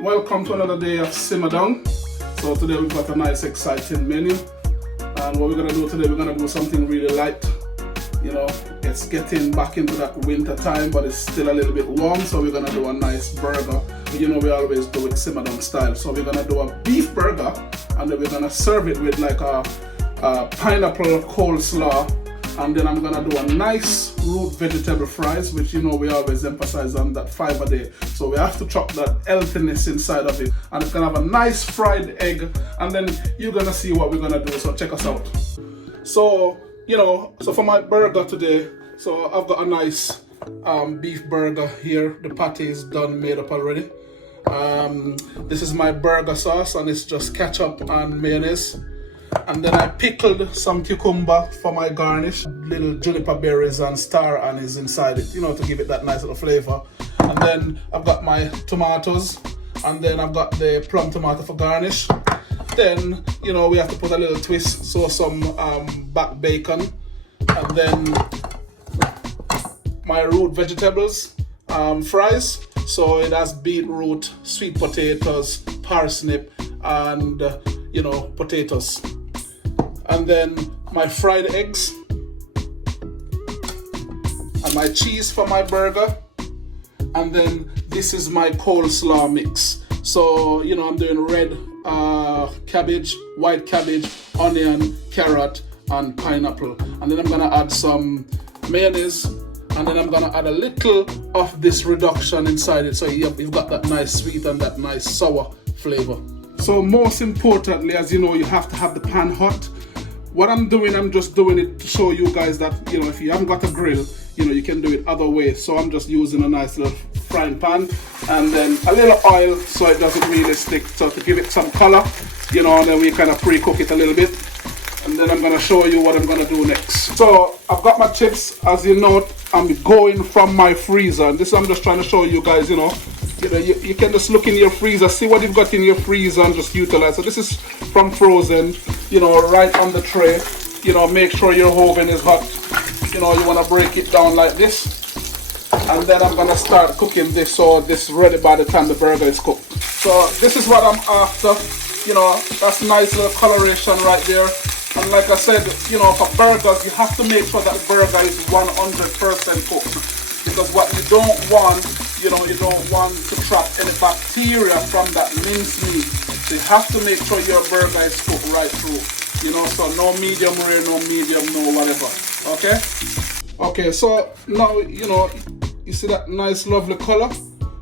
Welcome to another day of Simma Dung. So today we've got a nice exciting menu, and what we're going to do today, we're going to do something really light. You know, it's getting back into that winter time, but it's still a little bit warm, so we're going to do a nice burger. You know, we always do it Simma Dung style, so we're going to do a beef burger, and then we're going to serve it with like a pineapple coleslaw, and then I'm gonna do a nice root vegetable fries, which you know we always emphasize on that 5 a day. So we have to chop that healthiness inside of it, and it's gonna have a nice fried egg, and then you're gonna see what we're gonna do. So check us out. So so for my burger today, so I've got a nice beef burger here. The patty is done, made up already. This is my burger sauce, and it's just ketchup and mayonnaise. And then I pickled some cucumber for my garnish, little juniper berries and star anise inside it, you know, to give it that nice little flavor. And then I've got my tomatoes, and then I've got the plum tomato for garnish. Then, you know, we have to put a little twist, so some back bacon, and then my root vegetables fries. So it has beetroot, sweet potatoes, parsnip, and potatoes. And then my fried eggs, and my cheese for my burger. And then this is my coleslaw mix. So, you know, I'm doing red cabbage, white cabbage, onion, carrot, and pineapple. And then I'm gonna add some mayonnaise, and then I'm gonna add a little of this reduction inside it. So you've got that nice sweet and that nice sour flavor. So most importantly, as you know, you have to have the pan hot. What I'm doing, I'm just doing it to show you guys that, you know, if you haven't got a grill, you know, you can do it other ways. So I'm just using a nice little frying pan, and then a little oil so it doesn't really stick. So to give it some color, you know, and then we kind of pre-cook it a little bit. And then I'm gonna show you what I'm gonna do next. So I've got my chips. As you know, I'm going from my freezer. And this I'm just trying to show you guys, you can just look in your freezer, see what you've got in your freezer, and just utilize. So this is from frozen, you know, right on the tray. You know, make sure your oven is hot. You know, you want to break it down like this. And then I'm gonna start cooking this, so this is ready by the time the burger is cooked. So this is what I'm after. You know, that's nice little coloration right there. And like I said, you know, for burgers, you have to make sure that the burger is 100% cooked. Because what you don't want, you don't want to trap any bacteria from that minced meat. So you have to make sure your burger is cooked right through. You know, so no medium rare, no medium, no whatever. Okay? Okay, so now, you know, you see that nice lovely color?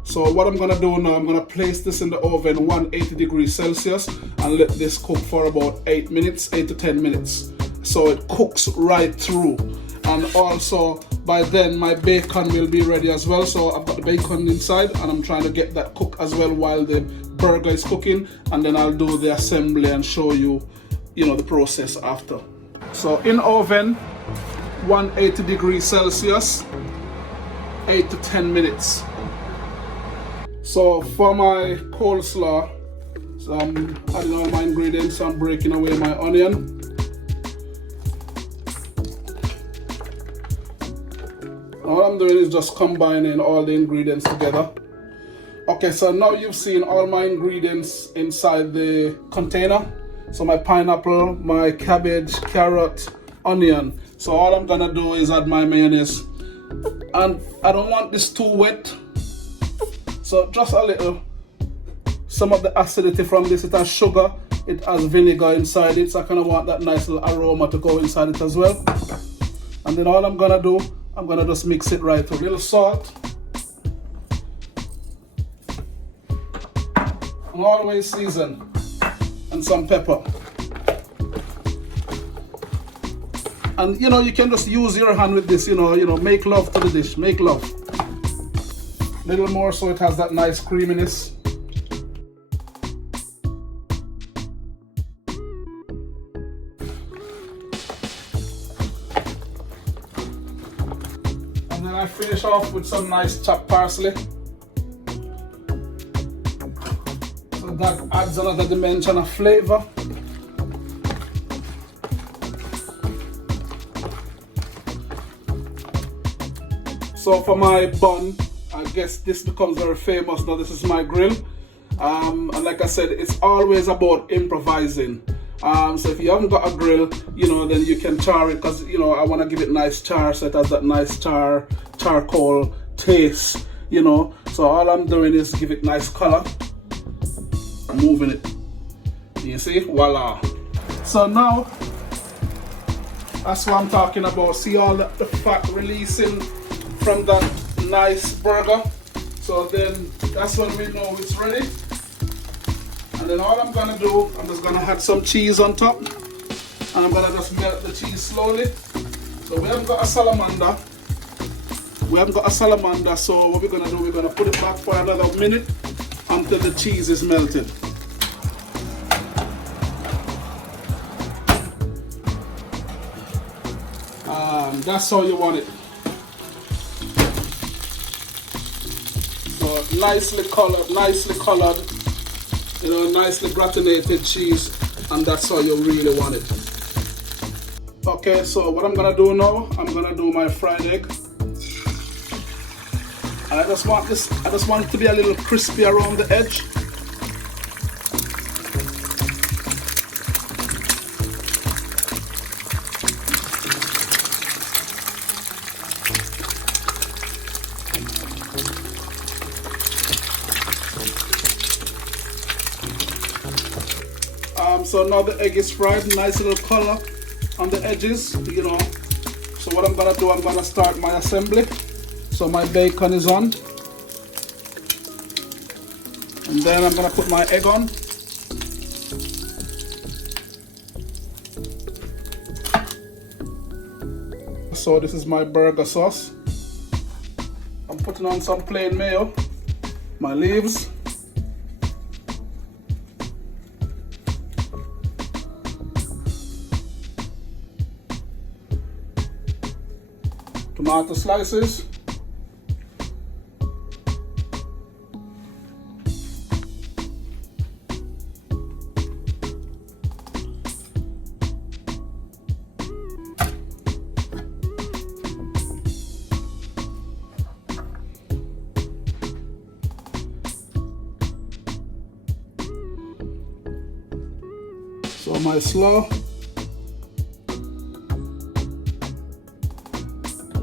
So what I'm gonna do now, I'm gonna place this in the oven 180 degrees Celsius and let this cook for about 8 to 10 minutes. So it cooks right through. And also by then my bacon will be ready as well. So I've got the bacon inside, and I'm trying to get that cooked as well while the burger is cooking. And then I'll do the assembly and show you, you know, the process after. So in oven, 180 degrees Celsius, 8 to 10 minutes. So for my coleslaw, so I'm adding all my ingredients. I'm breaking away my onion. Now what I'm doing is just combining all the ingredients together. Okay, so now you've seen all my ingredients inside the container. So my pineapple, my cabbage, carrot, onion. So all I'm gonna do is add my mayonnaise. And I don't want this too wet. So just a little. Some of the acidity from this, it has sugar, it has vinegar inside it. So I kind of want that nice little aroma to go inside it as well. And then all I'm gonna do, I'm gonna just mix it right through. A little salt. And always season. And some pepper. And you know, you can just use your hand with this, you know, make love to the dish, make love. A little more so it has that nice creaminess. And then I finish off with some nice chopped parsley. So that adds another dimension of flavor. So for my bun, I guess this becomes very famous now. This is my grill. And like I said, it's always about improvising. So if you haven't got a grill, then you can char it, because I want to give it nice char, so it has that nice charcoal taste. So all I'm doing is give it nice color. I'm moving it. You see, voila. So now that's what I'm talking about. See all the fat releasing from that nice burger. So then that's when we know it's ready. And then all I'm gonna do, I'm just gonna add some cheese on top, and I'm gonna just melt the cheese slowly. So we haven't got a salamander. So what we're gonna do, we're gonna put it back for another minute until the cheese is melted. That's how you want it. So nicely colored, nicely gratinated cheese, and that's how you really want it. Okay, so what I'm gonna do now, I'm gonna do my fried egg. And I just want it to be a little crispy around the edge. So now the egg is fried, nice little color on the edges, So what I'm gonna do, I'm gonna start my assembly. So my bacon is on. And then I'm gonna put my egg on. So this is my burger sauce. I'm putting on some plain mayo, my leaves. Tomato slices. So my slaw,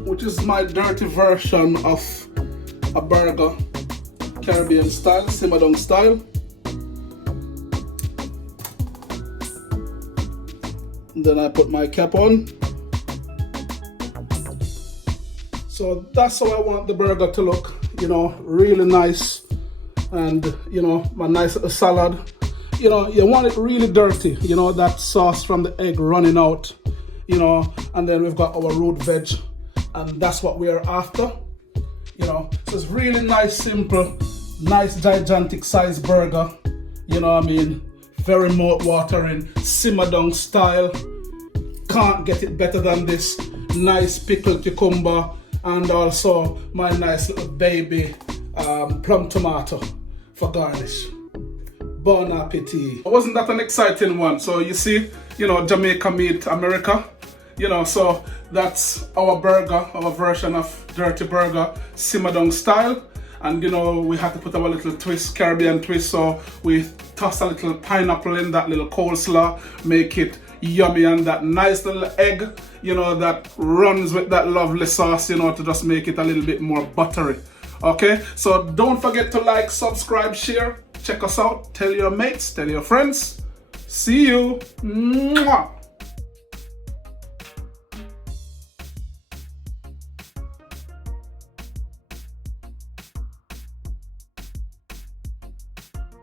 which is my dirty version of a burger, Caribbean style, Simma Dung style. And then I put my cap on. So that's how I want the burger to look, really nice. And, my nice little salad. You want it really dirty, that sauce from the egg running out, and then we've got our root veg. And that's what we're after, So it's really nice, simple, nice, gigantic size burger, Very mouth-watering, Simma Dung style. Can't get it better than this. Nice pickled cucumber, and also my nice little baby plum tomato for garnish. Bon appetit. Wasn't that an exciting one? So you see, Jamaica meet America. So that's our burger, our version of dirty burger, Simma Dung style. And we had to put our little twist, Caribbean twist, so we toss a little pineapple in that little coleslaw, make it yummy, and that nice little egg, that runs with that lovely sauce, to just make it a little bit more buttery. Okay, so don't forget to like, subscribe, share, check us out, tell your mates, tell your friends. See you. Mwah.